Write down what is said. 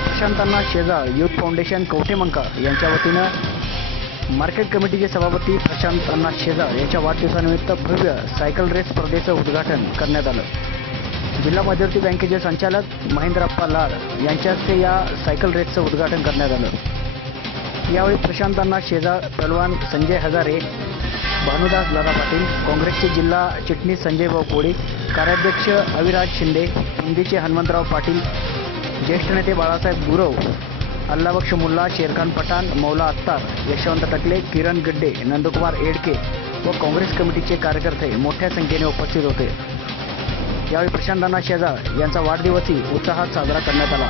प्रशांतांना Shejal youth foundation कवठेमंका यांच्या वतीनं market कमिटीचे सभापती प्रशांतांना शेजाळ यांच्या वाढदिवसानिमित्त भव्य सायकल रेस स्पर्धेचं उद्घाटन करण्यात आलं। जिल्हा मध्यवर्ती बँकेचे संचालक महेंद्रप्पा लाड यांच्या हस्ते या सायकल रेसचं उद्घाटन करण्यात आलं। यावेळी प्रशांतांना शेजाळ पहलवान संजय हजारे, भानुदास दादा पाटील, काँग्रेसचे जिल्हा चिटणीस संजयभाऊ कोळी, कार्याध्यक्ष अविराज शिंदे, हिंदीचे हनुमंतराव पाटील, ज्येष्ठ नेते बाळासाहेब गुरव, अल्लाबक्ष मुल्ला, शेरखान पठाण, मौला अत्तार, यशवंत टकले, किरण गड्डे, नंदकुमार एडके व काँग्रेस कमिटीचे कार्यकर्ते मोठ्या संख्येने उपस्थित होते। यावेळी प्रशांतांना शेजाळ यांचा वाढदिवसही उत्साहात साजरा करण्यात आला।